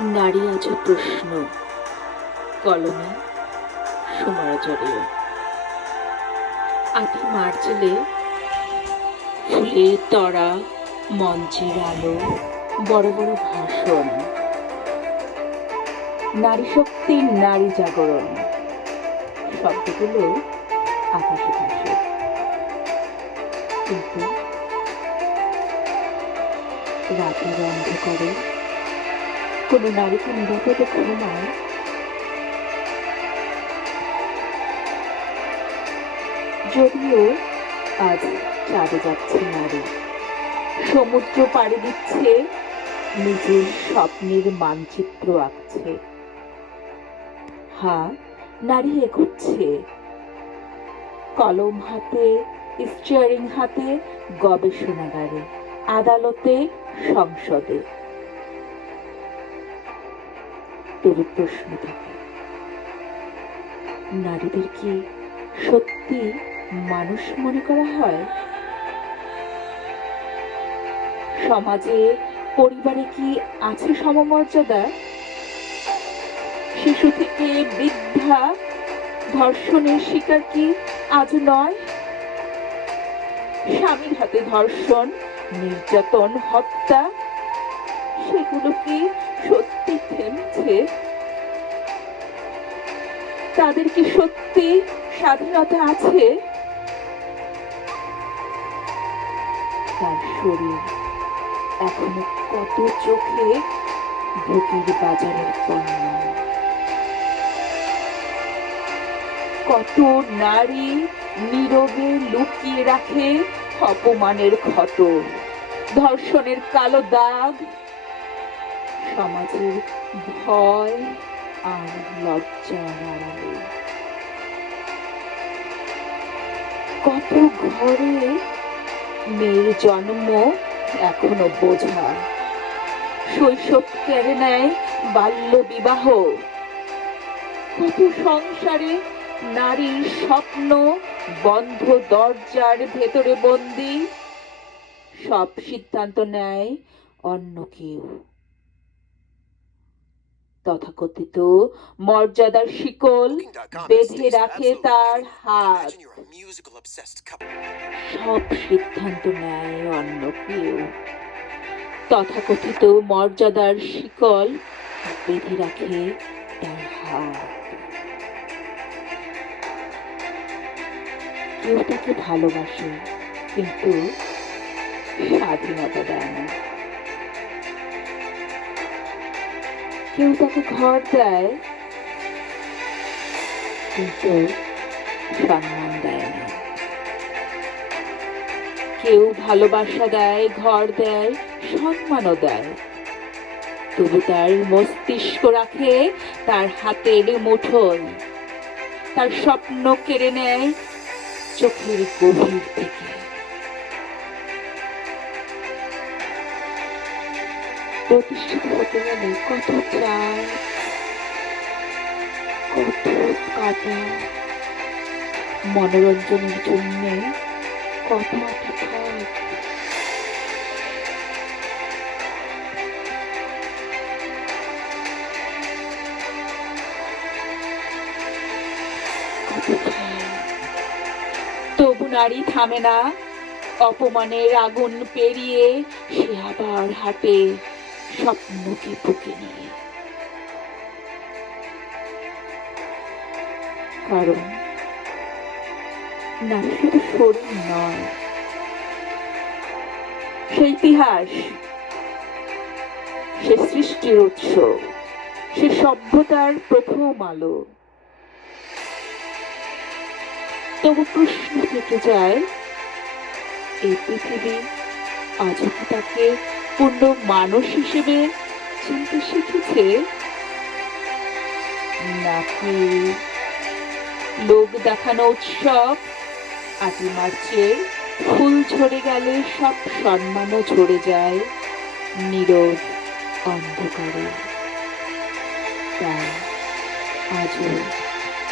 নারী আজ প্রশ্ন, কলমে সুমারজরে আটি মার্চেলে ফুলের তরা, মঞ্চের আলো, বড় বড় ভাষণ, নারী শক্তির নারী জাগরণ, শব্দগুলো আকাশে ভাসে। কিন্তু রাতের অন্ধকারে কোনো নারীকে নিরাপদে ঘুমায়, যদিও আজ চাঁদে যাচ্ছে নারী, সমুদ্র পাড়ি দিচ্ছে, নিজের স্বপ্নের মানচিত্র আঁকছে। হ্যাঁ, নারী এগোচ্ছে, কলম হাতে, স্টিয়ারিং হাতে, গবেষণাগারে, আদালতে, সংসদে। তবে প্রশ্ন থাকে, নারীদের কি সত্যি মানুষ মনে করা হয়? সমাজে, পরিবারে কি আছে সমমর্যাদা? শিশু থেকে বৃদ্ধা ধর্ষণের শিকার কি আজ নয়? স্বামীর হাতে ধর্ষণ, নির্যাতন, হত্যা, সেগুলো কি সত্যি থেমেছে? তাদের কি সত্যি স্বাধীনতা আছে? তার শরীর এখনো কত চোখে ভোগের বাজারের পণ্য, কত নারী নীরবে লুকিয়ে রাখে অপমানের ক্ষত, ধর্ষণের কালো দাগ, সমাজের ভয় আর লজ্জার আড়ালে। কত ঘরে মেয়ের জন্ম এখনো বোঝা, শৈশব কেড়ে নেয় বাল্য বিবাহ। কত সংসারে নারীর স্বপ্ন বন্ধ দরজার ভেতরে বন্দি, সব সিদ্ধান্ত নেয় অন্য কেউ। তথাকথিত মর্যাদার শিকল বেঁধে রাখে তার হাত, সব সিদ্ধান্ত নেয় অন্য কেউ। তথাকথিত মর্যাদার শিকল বেঁধে রাখে তার হাত। কেউ তাকে ভালোবাসে, কিন্তু স্বাধীনতা দেয় না। কেউ তাকে ঘর দেয়, কিন্তু সম্মান দেয় না। কেউ ভালোবাসা দেয়, ঘর দেয়, সম্মানও দেয়, তবু তার মস্তিষ্ক রাখে তার হাতের মুঠোয়। তার স্বপ্ন কেড়ে নেয় চোখের গভীর থেকে। প্রতিষ্ঠিত হতে গেলে কত চায়, কত কাটা, মনোরঞ্জনের জন্য কত আঘাত। তবু নারী থামে না, অপমানের আগুন পেরিয়ে সে আবার হাঁটে স্বপ্নকে বুকে নিয়ে। কারণ নারী শুধু শরীর নয়, সে ইতিহাস, সে সৃষ্টির উৎস, সে সভ্যতার প্রথম আলো। তবু প্রশ্ন থেকে যায়, এই পৃথিবী আজও কি তাকে পূর্ণ মানুষ হিসেবে চিনতে শিখেছে, নাকি লোক দেখানো উৎসব, ৮ই মার্চের ফুল ঝরে গেলে সব সম্মানও ঝরে যায় নীরব অন্ধকারে? তাই আজও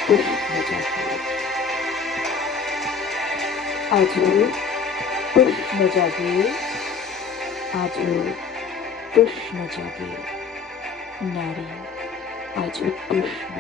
প্রশ্ন জাগে, আজও প্রশ্ন জাগে, আজও প্রশ্ন জাগে। নারী আজও প্রশ্ন।